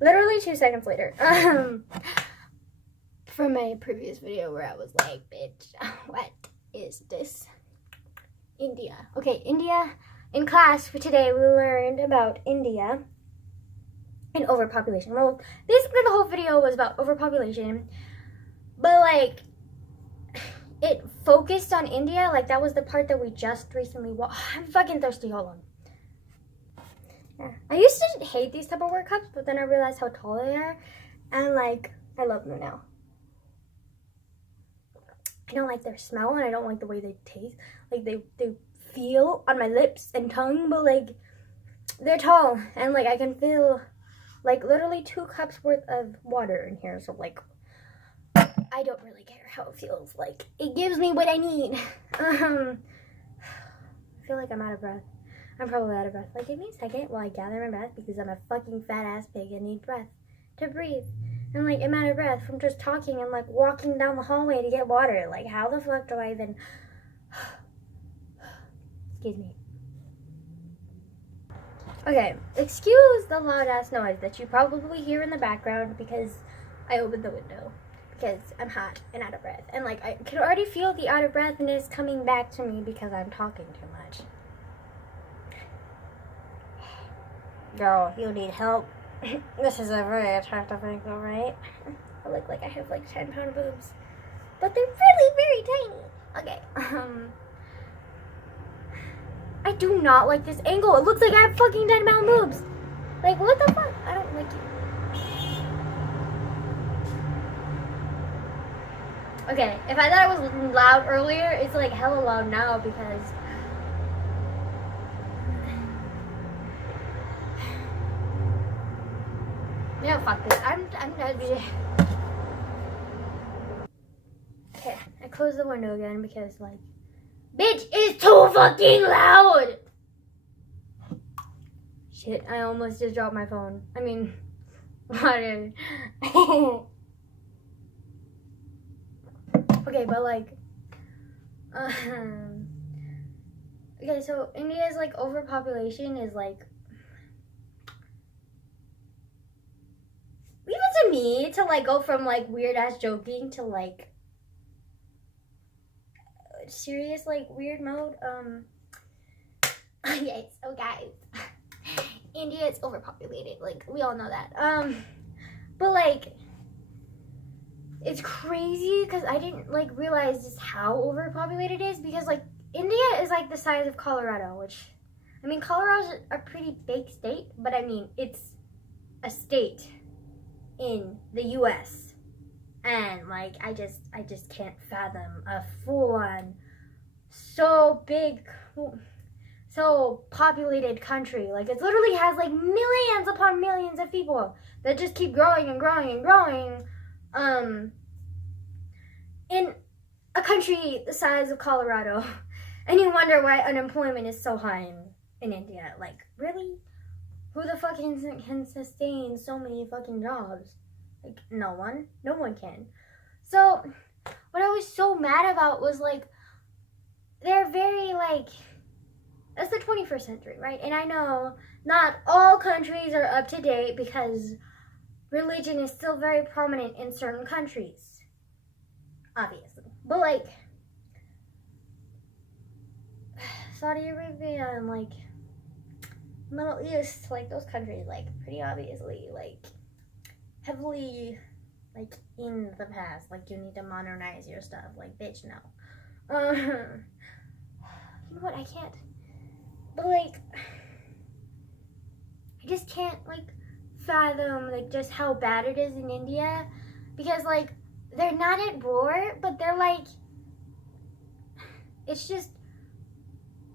Literally 2 seconds later. From my previous video where I was like, bitch, what is this? India. Okay, India. In class for today, we learned about India and overpopulation. Well, basically the whole video was about overpopulation, but like it focused on India. Like that was the part that we just recently watched. I'm fucking thirsty. Hold on. Yeah. I used to hate these Tupperware cups, but then I realized how tall they are, and like I love them now. I don't like their smell, and I don't like the way they taste. Like they feel on my lips and tongue, but like they're tall, and like I can feel like literally 2 cups worth of water in here. So like I don't really care how it feels. Like it gives me what I need. I feel like I'm out of breath. I'm probably out of breath. Like give me a second while I gather my breath because I'm a fucking fat ass pig and need breath to breathe. And like I'm out of breath from just talking and like walking down the hallway to get water. Like how the fuck do I even excuse me. Okay, excuse the loud ass noise that you probably hear in the background because I opened the window because I'm hot and out of breath. And like I can already feel the out of breathness coming back to me because I'm talking too much. Girl, you need help. This is a very attractive angle, right? I look like I have like 10-pound boobs, but they're really very tiny. Okay, I do not like this angle. It looks like I have fucking 10-pound boobs. Like, what the fuck? I don't like you. Okay, if I thought it was loud earlier, it's like hella loud now because yeah, fuck this. I'm okay, I closed the window again because like bitch, it's too fucking loud. Shit, I almost just dropped my phone. I mean, whatever. Okay, but like, okay, so India's like overpopulation is like, even to me, to like go from like weird ass joking to like serious like weird mode. Okay, so guys, India is overpopulated. Like we all know that. But like it's crazy because I didn't like realize just how overpopulated it is because like India is like the size of Colorado, which I mean Colorado's a pretty big state, but I mean it's a state in the US. And like I just can't fathom a full-on so big, so populated country. Like it literally has like millions upon millions of people that just keep growing and growing and growing. In a country the size of Colorado, and you wonder why unemployment is so high in India. Like really, who the fuck can sustain so many fucking jobs? Like no one can. So what I was so mad about was like they're very like, it's the 21st century, right? And I know not all countries are up to date because religion is still very prominent in certain countries, obviously. But like Saudi Arabia and like Middle East, like those countries, like pretty obviously like heavily like in the past, like you need to modernize your stuff. Like bitch, no. You know what? I can't. But like, I just can't like fathom like just how bad it is in India because like they're not at war, but they're like, it's just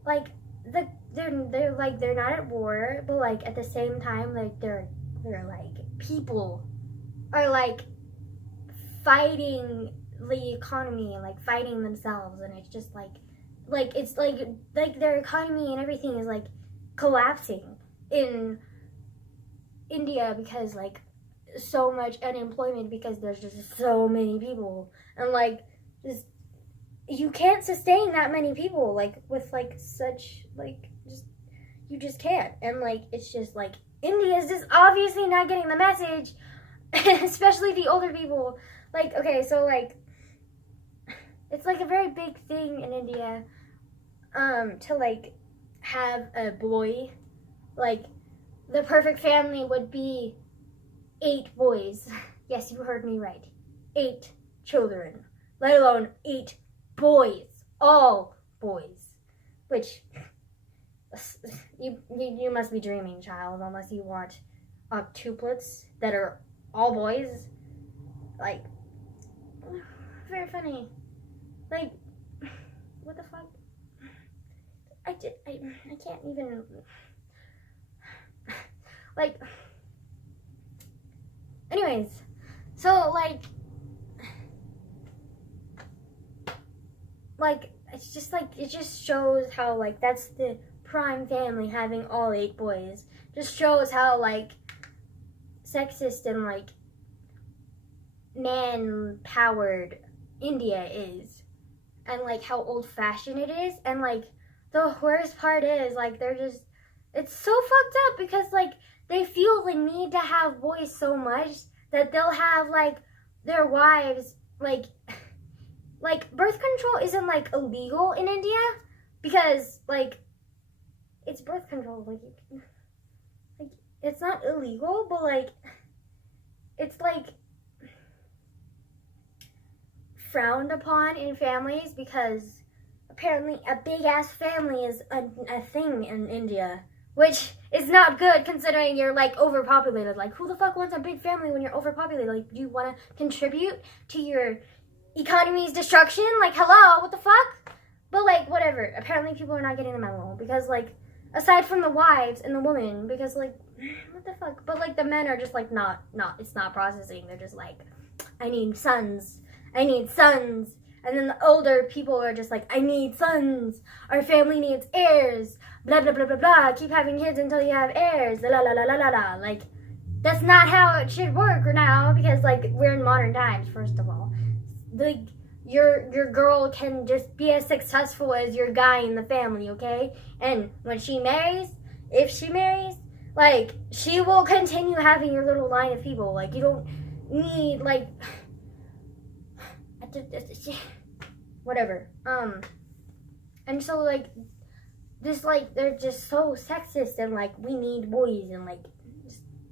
like they're not at war, but like at the same time like they're like people are like fighting the economy and like fighting themselves, and it's just like it's like their economy and everything is like collapsing in India because like so much unemployment because there's just so many people, and like just you can't sustain that many people like with like such like just you just can't, and like it's just like India is just obviously not getting the message, especially the older people. Like, okay, so like, it's like a very big thing in India, to like have a boy. Like, the perfect family would be 8 boys. Yes, you heard me right. 8 children, let alone 8 boys, all boys. Which, you must be dreaming, child, unless you want octuplets that are all boys. Like, very funny. Like, what the fuck? I can't even, like, anyways, so like it's just like, it just shows how like that's the prime family, having all 8 boys. Just shows how like sexist and like man powered India is, and like how old fashioned it is. And like the worst part is like it's so fucked up, because like they feel the need to have boys so much that they'll have like their wives like birth control isn't like illegal in India, because like it's birth control, like it's not illegal, but like it's like frowned upon in families, because apparently a big ass family is a thing in India, which is not good considering you're like overpopulated. Like, who the fuck wants a big family when you're overpopulated? Like, do you want to contribute to your economy's destruction? Like, hello, what the fuck? But like, whatever. Apparently people are not getting the memo, because like, aside from the wives and the women, because like, what the fuck? But like the men are just like not it's not processing. They're just like, I need sons. And then the older people are just like, I need sons. Our family needs heirs. Blah, blah, blah, blah, blah. Keep having kids until you have heirs. La, la, la, la, la, la. Like, that's not how it should work now, because, like, we're in modern times, first of all. Like, your girl can just be as successful as your guy in the family, okay? And when she marries, if she marries, like, she will continue having your little line of people. Like, you don't need, like, whatever. And so like this, like, they're just so sexist, and like we need boys, and like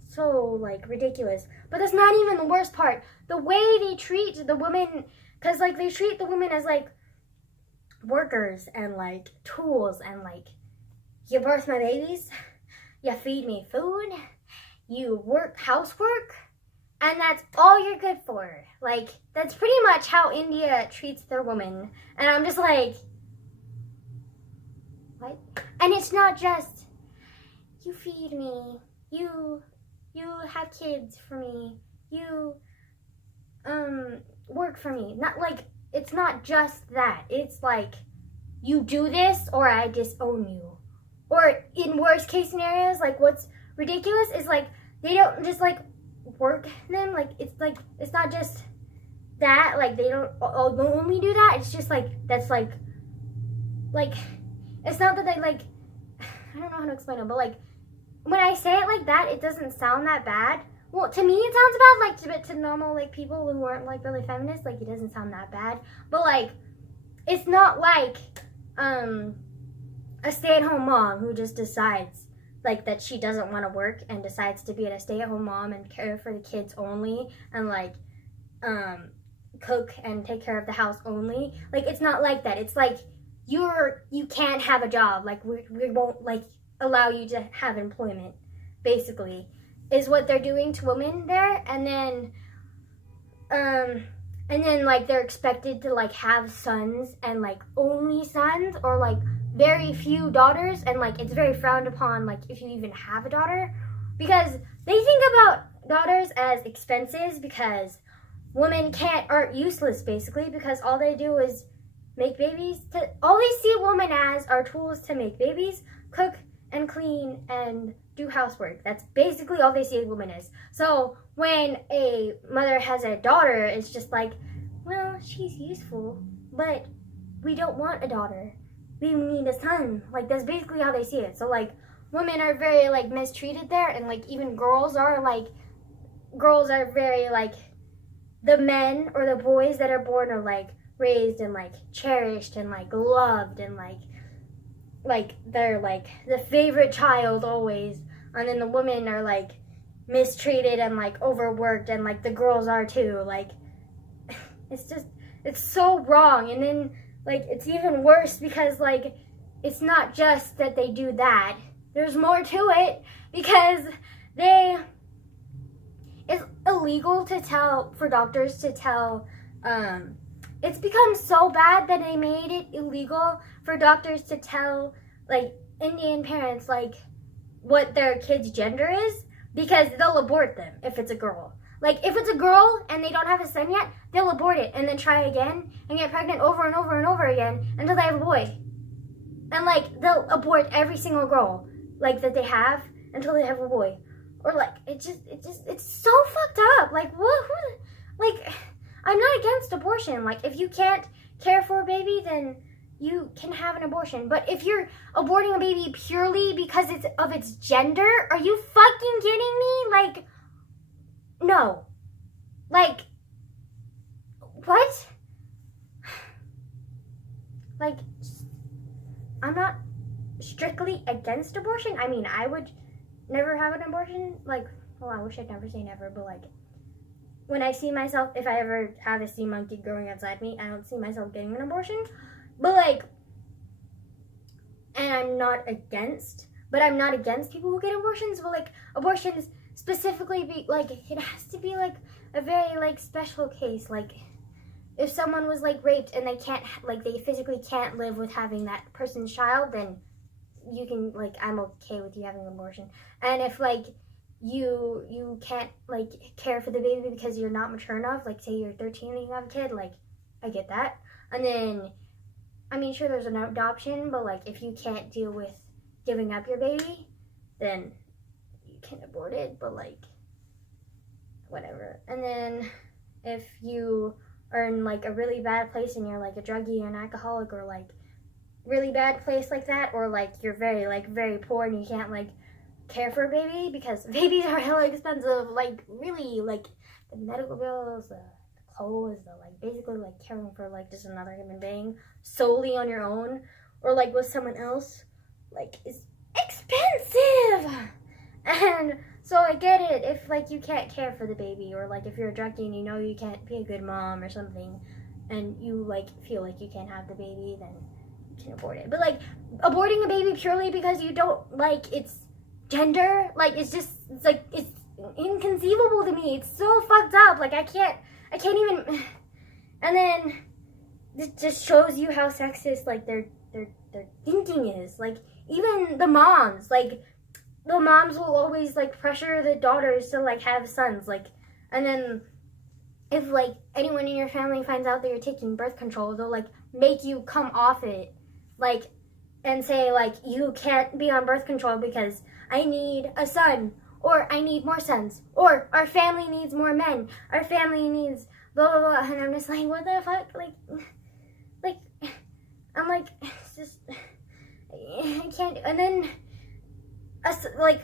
so like ridiculous. But that's not even the worst part. The way they treat the women, because like they treat the women as like workers and like tools, and like, you birth my babies, you feed me food, you work housework, and that's all you're good for. Like, that's pretty much how India treats their women. And I'm just like, what? And it's not just, you feed me, you have kids for me, you work for me. Not like, it's not just that. It's like, you do this or I disown you. Or in worst case scenarios, like what's ridiculous is like, they don't just like work them. Like, it's not just that. Like, they don't only do that. It's just like, that's like it's not that they like, I don't know how to explain it, but like when I say it like that, it doesn't sound that bad. Well, to me it sounds bad, like to normal like people who aren't like really feminist, like it doesn't sound that bad. But like, it's not like a stay-at-home mom who just decides like that she doesn't want to work and decides to be a stay-at-home mom and care for the kids only, and like cook and take care of the house only. Like, it's not like that. It's like you can't have a job. Like, we won't like allow you to have employment, basically, is what they're doing to women there. And then like they're expected to like have sons, and like only sons, or like very few daughters. And like, it's very frowned upon, like, if you even have a daughter, because they think about daughters as expenses, because women aren't useless, basically, because all they do is make babies. All they see women as are tools to make babies, cook and clean and do housework. That's basically all they see a woman as. So when a mother has a daughter, it's just like, well, she's useful, but we don't want a daughter. We need a son. Like, that's basically how they see it. So like, women are very like mistreated there, and like even girls are very like, the men or the boys that are born are like raised and like cherished and like loved, and like they're like the favorite child always, and then the women are like mistreated and like overworked, and like the girls are too. Like it's so wrong. And then like it's even worse because like it's not just that they do that, there's more to it, because it's illegal for doctors to tell, it's become so bad that they made it illegal for doctors to tell like Indian parents like what their kid's gender is, because they'll abort them if it's a girl. Like if it's a girl and they don't have a son yet, they'll abort it and then try again and get pregnant over and over and over again until they have a boy. And like they'll abort every single girl like that they have until they have a boy. Or like it's so fucked up. Like what? Like I'm not against abortion. Like if you can't care for a baby, then you can have an abortion. But if you're aborting a baby purely because it's of its gender, are you fucking kidding me? Like, no. Like, what? Like, I'm not strictly against abortion. I mean, I would never have an abortion. Like, well, I wish I'd never say never, but like, when I see myself, if I ever have a sea monkey growing outside me, I don't see myself getting an abortion. But like, and I'm not against people who get abortions. But like, abortions specifically be like, it has to be like a very like special case. Like, if someone was like raped and they can't, like, they physically can't live with having that person's child, then you can, like, I'm okay with you having an abortion. And if like you can't like care for the baby because you're not mature enough, like say you're 13 and you have a kid, like I get that. And then I mean, sure, there's an adoption, but like if you can't deal with giving up your baby, then you can abort it. But like, whatever. And then if you are in like a really bad place and you're like a druggie or an alcoholic, or like really bad place like that, or like you're very poor and you can't like care for a baby, because babies are hella expensive, like really, like the medical bills, the clothes, the like basically like caring for like just another human being solely on your own or like with someone else, like is expensive. And so I get it if like you can't care for the baby, or like if you're a druggie and you know you can't be a good mom or something, and you like feel like you can't have the baby, then you can abort it. But like aborting a baby purely because you don't like its gender, like it's inconceivable to me. It's so fucked up. Like I can't even. And then it just shows you how sexist like their thinking is. Like even the moms, like the moms will always like pressure the daughters to like have sons, like, and then if like anyone in your family finds out that you're taking birth control, they'll like make you come off it, like, and say like you can't be on birth control because I need a son, or I need more sons, or our family needs more men, our family needs blah blah blah. And I'm just like, what the fuck? Like I'm like, it's just, I can't. And then us like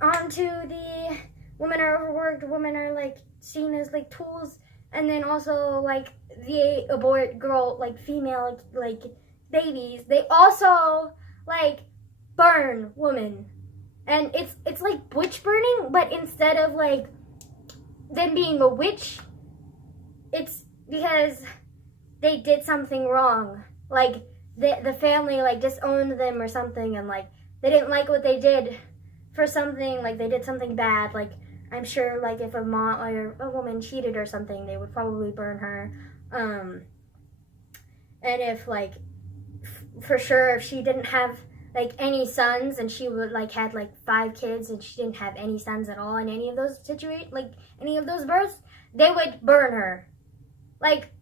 onto the women are overworked, women are like seen as like tools, and then also like the abort girl, like female like babies, they also like burn women. And it's like witch burning, but instead of like them being a witch, it's because they did something wrong. Like the family like disowned them or something, and like they didn't like what they did for something, like they did something bad. Like I'm sure like if a mom or a woman cheated or something, they would probably burn her. And if like for sure if she didn't have like any sons, and she would like had like 5 kids and she didn't have any sons at all in any of those like any of those births, they would burn her. Like,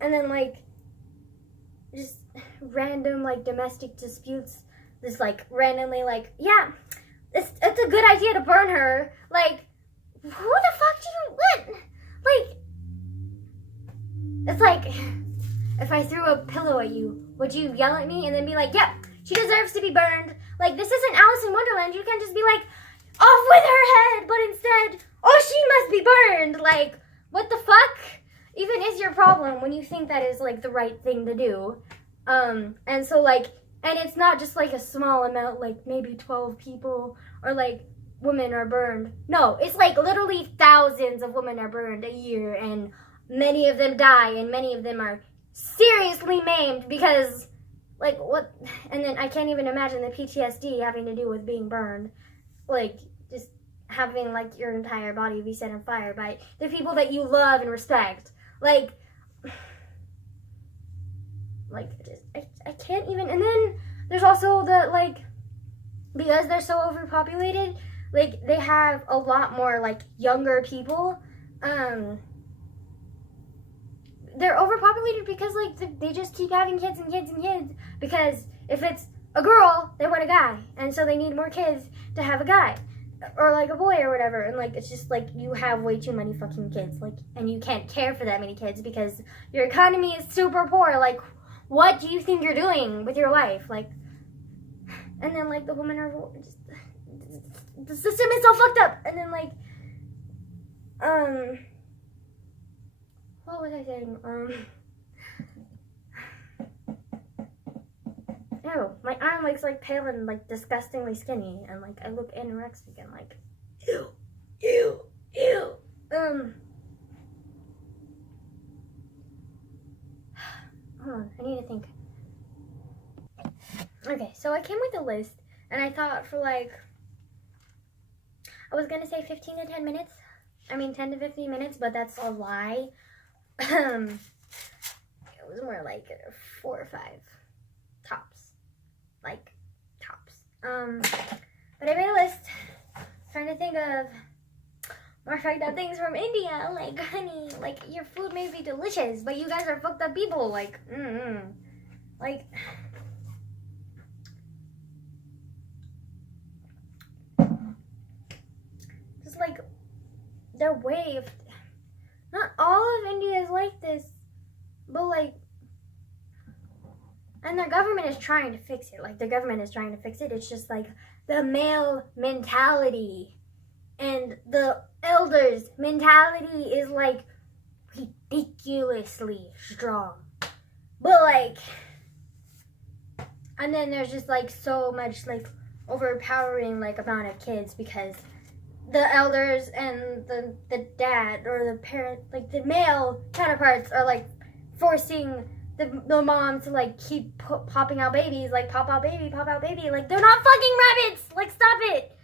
and then like just random like domestic disputes, just like randomly like, yeah, it's a good idea to burn her. Like, who the fuck do you what? Like, it's like if I threw a pillow at you, would you yell at me and then be like, yep, she deserves to be burned? Like, this isn't Alice in Wonderland. You can't just be like, off with her head, but instead, oh, she must be burned. Like, what the fuck even is your problem when you think that is, like, the right thing to do? And so, like, and it's not just, like, a small amount, like, maybe 12 people, or, like, women are burned. No, it's, like, literally thousands of women are burned a year, and many of them die, and many of them are seriously maimed because, like, what? And then I can't even imagine the PTSD having to do with being burned. Like, just having, like, your entire body be set on fire by the people that you love and respect. Like, just, I can't even. And then there's also the, like, because they're so overpopulated, like, they have a lot more, like, younger people. They're overpopulated because, like, they just keep having kids and kids and kids. Because if it's a girl, they want a guy. And so they need more kids to have a guy. Or, like, a boy or whatever. And, like, it's just, like, you have way too many fucking kids. Like, and you can't care for that many kids because your economy is super poor. Like, what do you think you're doing with your life? Like, and then, like, the women are just, the system is so fucked up. And then, like, what was I saying? Ew, my arm looks, like, pale and, like, disgustingly skinny. And, like, I look anorexic and, like, ew. Hold on, I need to think. Okay, so I came with a list, and I thought for, like, I was gonna say 15 to 10 minutes. I mean, 10 to 15 minutes, but that's a lie. It was more like 4 or 5 tops. Like, tops. But I made a list, trying to think of more fucked up things from India. Like, honey, like, your food may be delicious, but you guys are fucked up people. Like, like, just, like, their way of, not all of India is like this, but, like, and their government is trying to fix it. Like, the government is trying to fix it. It's just, like, the male mentality and the elders' mentality is, like, ridiculously strong. But, like, and then there's just, like, so much, like, overpowering, like, amount of kids because the elders and the dad or the parent, like, the male counterparts are, like, forcing the mom to, like, keep popping out babies, like, pop out baby. Like, they're not fucking rabbits. Like, stop it.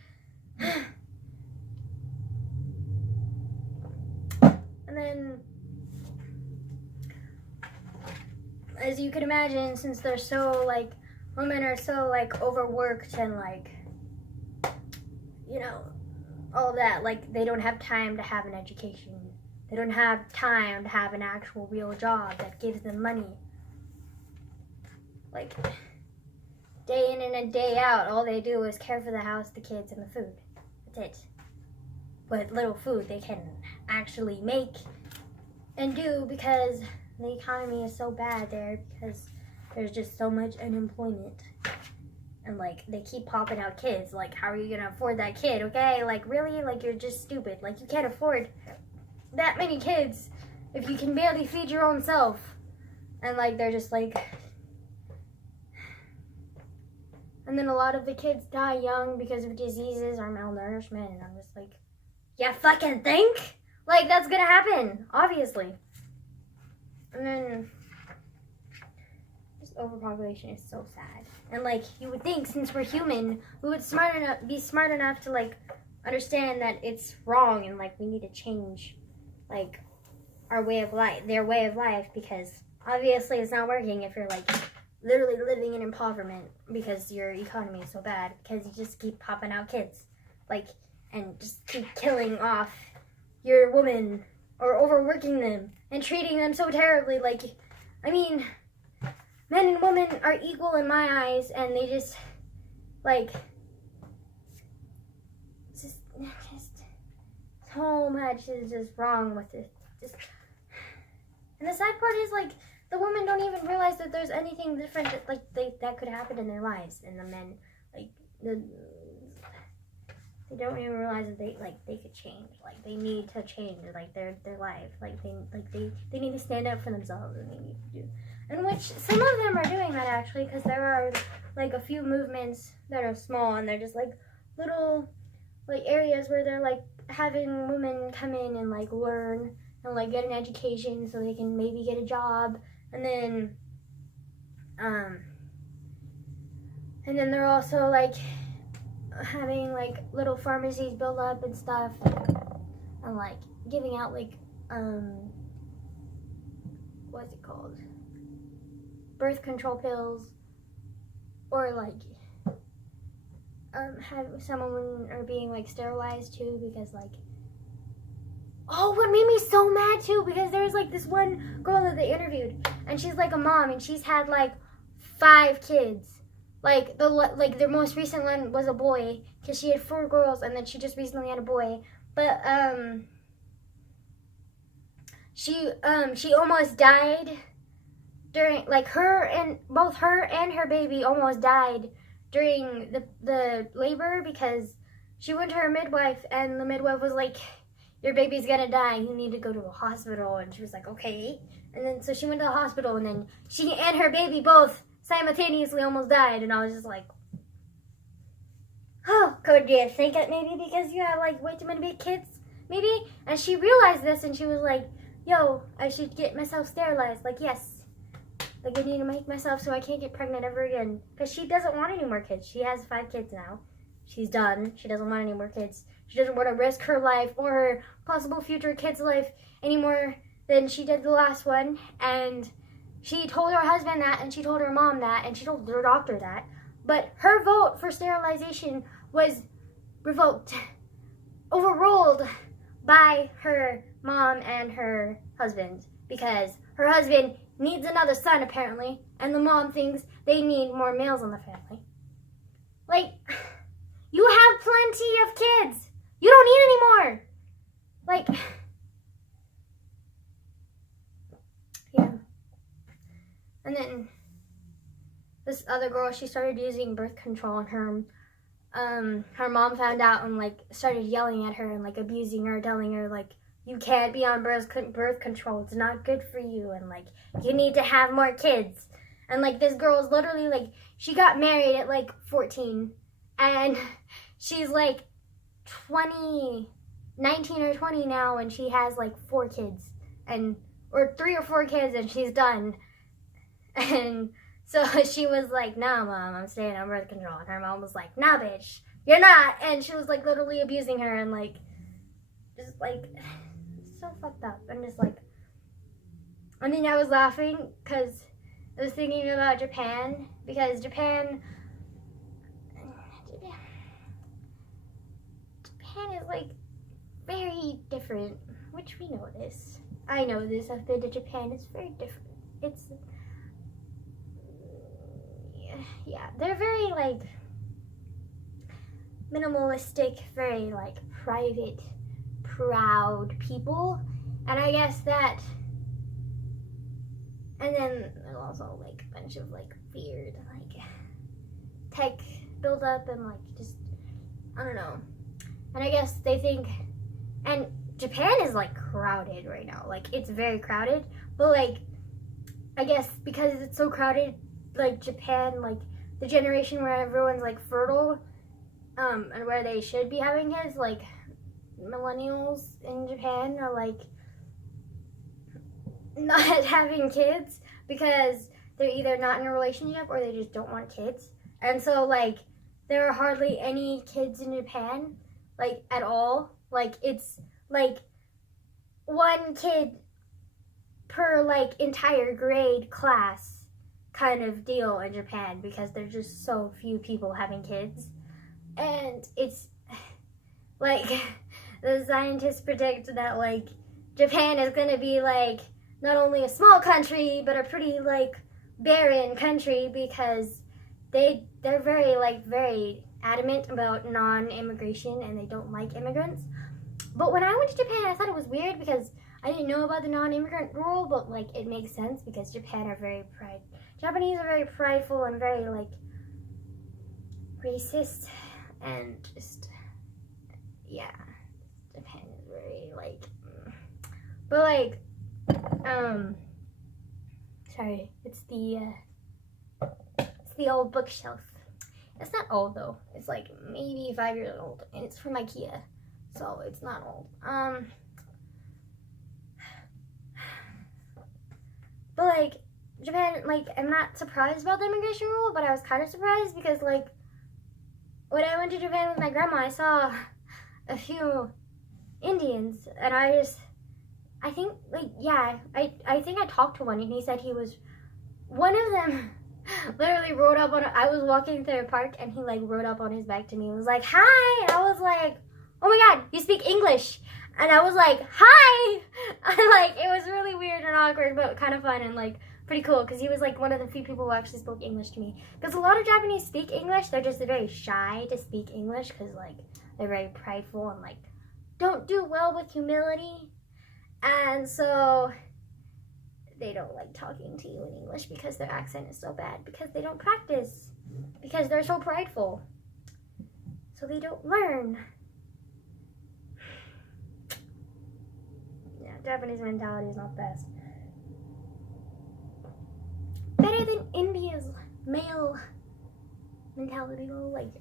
And then, as you can imagine, since they're so, like, women are so, like, overworked and, like, you know, all of that, like, they don't have time to have an education. They don't have time to have an actual real job that gives them money. Like, day in and a day out, all they do is care for the house, the kids, and the food. That's it. What little food they can actually make and do because the economy is so bad there because there's just so much unemployment. And, like, they keep popping out kids. Like, how are you gonna afford that kid, okay? Like, really? Like, you're just stupid. Like, you can't afford that many kids if you can barely feed your own self. And, like, they're just, like, and then a lot of the kids die young because of diseases or malnourishment. And I'm just like, yeah, fucking think? Like, that's gonna happen, obviously. And then, just overpopulation is so sad. And, like, you would think, since we're human, we would be smart enough to, like, understand that it's wrong and, like, we need to change, like, our way of life, their way of life, because obviously it's not working if you're, like, literally living in impoverishment because your economy is so bad, because you just keep popping out kids, like, and just keep killing off your women or overworking them and treating them so terribly. Like, I mean, men and women are equal in my eyes, and they just, like, just so much is just wrong with it. Just, and the sad part is, like, the women don't even realize that there's anything different that, like, that could happen in their lives, and the men, like, they don't even realize that they could change. Like they need to change their life. Like they need to stand up for themselves, and they need to do. And which some of them are doing that actually, because there are like a few movements that are small, and they're just like little like areas where they're like having women come in and like learn and like get an education so they can maybe get a job, and then they're also like having like little pharmacies build up and stuff, and like giving out like what's it called, birth control pills, or like have some women are being like sterilized too, because like, oh, what made me so mad too, because there's like this one girl that they interviewed, and she's like a mom, and she's had like 5 kids. Like their most recent one was a boy, because she had 4 girls, and then she just recently had a boy. But she almost died during, like, both her and her baby almost died during the labor, because she went to her midwife, and the midwife was like, your baby's gonna die, you need to go to a hospital. And she was like, okay. And then so she went to the hospital, and then she and her baby both simultaneously almost died. And I was just like, oh, could you think it maybe because you have like way too many big kids, maybe? And she realized this, and she was like, yo, I should get myself sterilized. Like, yes, like I need to make myself so I can't get pregnant ever again, because she doesn't want any more kids. She has 5 kids now. She's done. She doesn't want any more kids. She doesn't want to risk her life or her possible future kid's life any more than she did the last one. And she told her husband that, and she told her mom that, and she told her doctor that. But her vote for sterilization was overruled by her mom and her husband, because her husband needs another son apparently, and the mom thinks they need more males in the family. Like, you have plenty of kids. You don't need any more. Like, yeah. And then this other girl, she started using birth control, and her mom found out and like started yelling at her and like abusing her, telling her like, you can't be on birth control. It's not good for you, and like you need to have more kids. And like this girl's literally like, she got married at like 14, and she's like 19 or 20 now, and she has like 4 kids, or 3 or 4 kids, and she's done. And so she was like, nah, mom, I'm staying on birth control. And her mom was like, nah, bitch, you're not. And she was like literally abusing her, and like, just like, so fucked up. And just like, I mean, I was laughing because I was thinking about Japan, because Japan is like very different, which we know this. I know this. I've been to Japan. It's very different. It's, yeah, they're very like minimalistic, very like private, proud people. And I guess that, and then there's also like a bunch of like weird like tech build up, and like just, I don't know. And I guess they think, and Japan is like crowded right now. Like, it's very crowded, but like, I guess because it's so crowded, like Japan, like the generation where everyone's like fertile, and where they should be having kids, like millennials in Japan are like not having kids because they're either not in a relationship or they just don't want kids. And so like there are hardly any kids in Japan, like at all. Like it's like 1 kid per like entire grade class kind of deal in Japan, because there's just so few people having kids. And it's like the scientists predict that like Japan is gonna be like not only a small country but a pretty like barren country, because they're very adamant about non-immigration, and they don't like immigrants. But when I went to Japan, I thought it was weird because I didn't know about the non-immigrant rule, but like it makes sense because Japanese are very prideful and very like racist and just, yeah, Japan is very, like, but, like, sorry, it's the old bookshelf. It's not old, though. It's, like, maybe 5 years old, and it's from IKEA, so it's not old. But, like, Japan, like, I'm not surprised about the immigration rule, but I was kind of surprised because, like, when I went to Japan with my grandma, I saw a few Indians, and I think, like, yeah, I think I talked to one, and he said he was, one of them literally rode up on, I was walking through a park, and he, like, rode up on his back to me and was like, hi, and I was like, oh my god, you speak English, and I was like, hi, and, like, it was really weird and awkward, but kind of fun, and, like, pretty cool, because he was, like, one of the few people who actually spoke English to me, because a lot of Japanese speak English, they're just very shy to speak English, because, like, they're very prideful, and, like, don't do well with humility, and so they don't like talking to you in English because their accent is so bad, because they don't practice, because they're so prideful, so they don't learn. Yeah, Japanese mentality is not the best. Better than India's male mentality, though, like,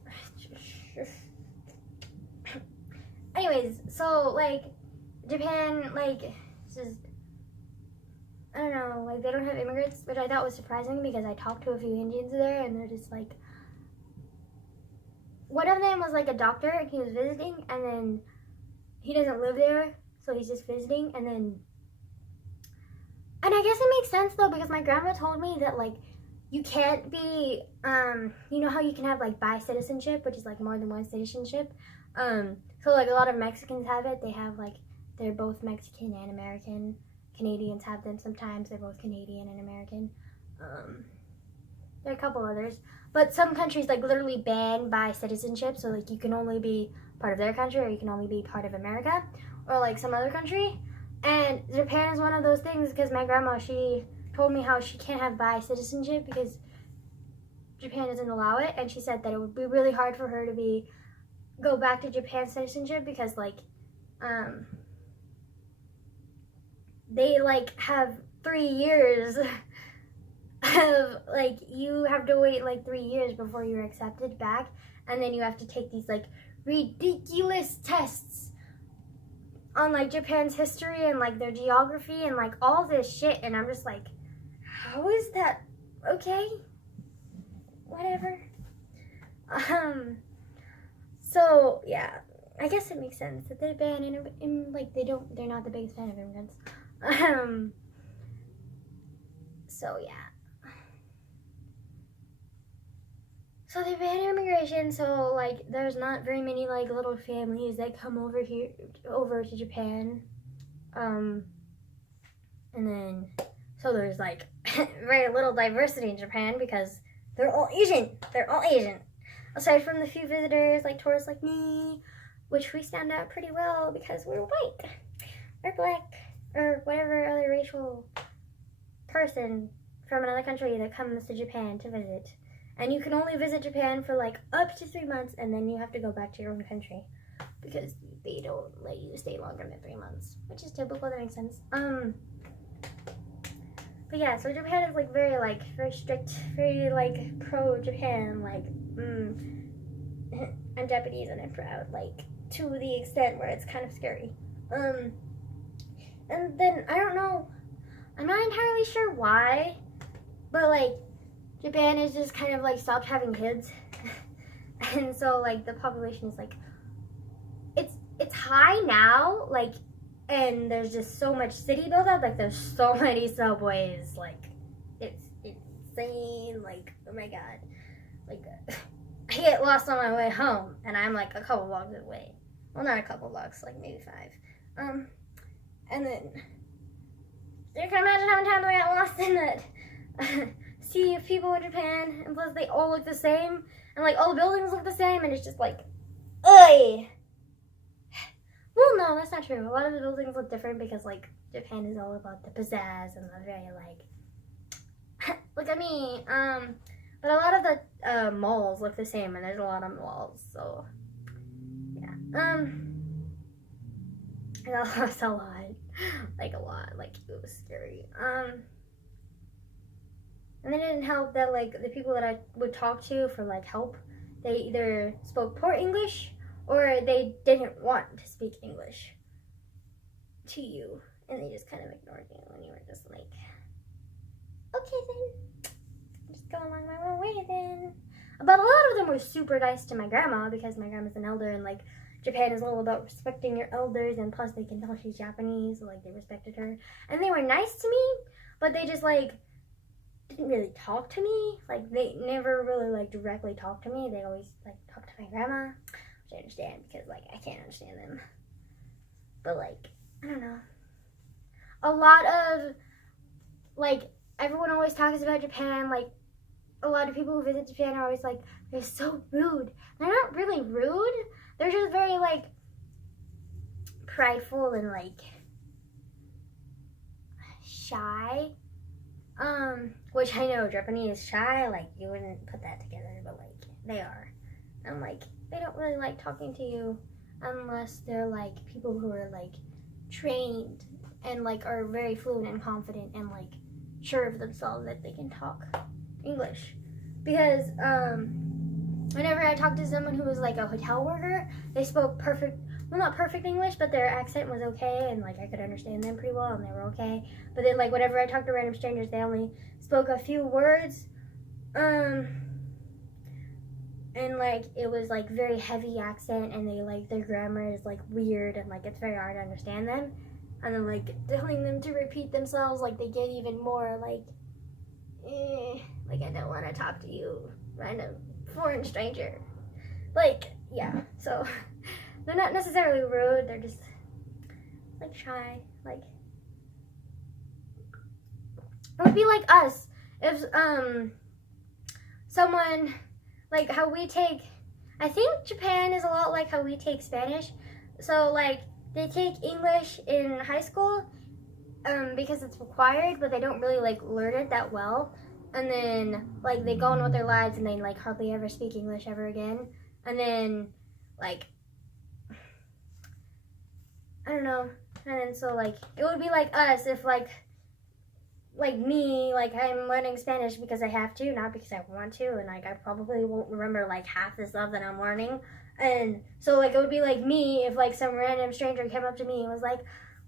anyways, so, like, Japan, like, just, I don't know, like, they don't have immigrants, which I thought was surprising because I talked to a few Indians there, and they're just, like, one of them was, like, a doctor, and he was visiting, and then he doesn't live there, so he's just visiting, and I guess it makes sense, though, because my grandma told me that, like, you can't be, you know how you can have, like, bi-citizenship, which is, like, more than one citizenship, so, like, a lot of Mexicans have it, they have, like, they're both Mexican and American. Canadians have them sometimes, they're both Canadian and American. There are a couple others. But some countries, like, literally ban bi-citizenship, so, like, you can only be part of their country or you can only be part of America or, like, some other country. And Japan is one of those things because my grandma, she told me how she can't have bi-citizenship because Japan doesn't allow it, and she said that it would be really hard for her to go back to Japan citizenship because, like, they, like, have 3 years of, like, you have to wait, like, 3 years before you're accepted back, and then you have to take these, like, ridiculous tests on, like, Japan's history and, like, their geography and, like, all this shit, and I'm just like, how is that okay? Whatever. So, yeah, I guess it makes sense that they ban like, they're not the biggest fan of immigrants. So, yeah. So they ban immigration, so, like, there's not very many, like, little families that come over to Japan. And then, so there's, like, very little diversity in Japan because they're all Asian. Aside from the few visitors, like, tourists like me, which we stand out pretty well because we're white, or black, or whatever other racial person from another country that comes to Japan to visit. And you can only visit Japan for, like, up to 3 months, and then you have to go back to your own country because they don't let you stay longer than 3 months, which is typical. That makes sense. But yeah, so Japan is, like, very strict, very, like, pro-Japan, like, I'm Japanese and I'm proud, like, to the extent where it's kind of scary. And then, I don't know, I'm not entirely sure why, but, like, Japan is just kind of, like, stopped having kids, and so, like, the population is, like, it's high now, like, and there's just so much city build up, like, there's so many subways, like, it's insane, like, oh my god, like, I get lost on my way home, and I'm, like, a couple blocks away, well, not a couple blocks, like, maybe 5, and then, you can imagine how many times I got lost in that sea of people in Japan, and plus they all look the same, and, like, all the buildings look the same, and it's just, like, ugh. Well, no, that's not true. A lot of the buildings look different because, like, Japan is all about the pizzazz and the very, like, look at me. But a lot of the malls look the same, and there's a lot of malls, so yeah. That's a lot, like it was scary. And it didn't help that like the people that I would talk to for like help, they either spoke poor English or they didn't want to speak English to you, and they just kind of ignored you, and you were just like, okay then, just go along my own way then. But a lot of them were super nice to my grandma, because my grandma's an elder, and like Japan is all about respecting your elders, and plus they can tell she's Japanese, so like they respected her, and they were nice to me, but they just like didn't really talk to me. Like they never really like directly talked to me. They always like talked to my grandma, which I understand because like I can't understand them. But like I don't know. A lot of like everyone always talks about Japan. Like a lot of people who visit Japan are always like they're so rude. They're not really rude. They're just very like prideful and like shy. Which I know Japanese shy, like you wouldn't put that together, but like they are. And like they don't really like talking to you unless they're like people who are like trained and like are very fluent and confident and like sure of themselves that they can talk English. Because whenever I talked to someone who was like a hotel worker, they spoke perfect, well not perfect English, but their accent was okay, and like I could understand them pretty well and they were okay. But then like whenever I talked to random strangers, they only spoke a few words, and like it was like very heavy accent, and they like their grammar is like weird, and like it's very hard to understand them. And then like telling them to repeat themselves, like they get even more like I don't want to talk to you, random foreign stranger. Like yeah, so they're not necessarily rude, they're just like shy. Like it would be like us if someone like how we take, I think Japan is a lot like how we take Spanish. So like they take English in high school because it's required, but they don't really like learn it that well. And then like they go on with their lives and they like hardly ever speak English ever again. And then like I don't know. And then so like it would be like us if like me, like I'm learning Spanish because I have to, not because I want to, and like I probably won't remember like half the stuff that I'm learning. And so like it would be like me if like some random stranger came up to me and was like,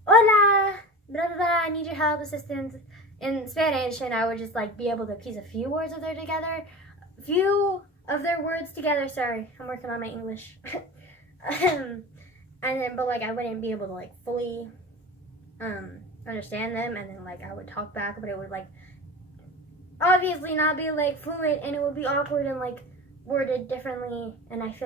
hola, blah blah blah, I need your help, assistance in Spanish, and I would just like be able to piece a few words of their words together. Sorry, I'm working on my English. And then but like I wouldn't be able to like fully understand them, and then like I would talk back, but it would like obviously not be like fluent, and it would be awkward and like worded differently, and I feel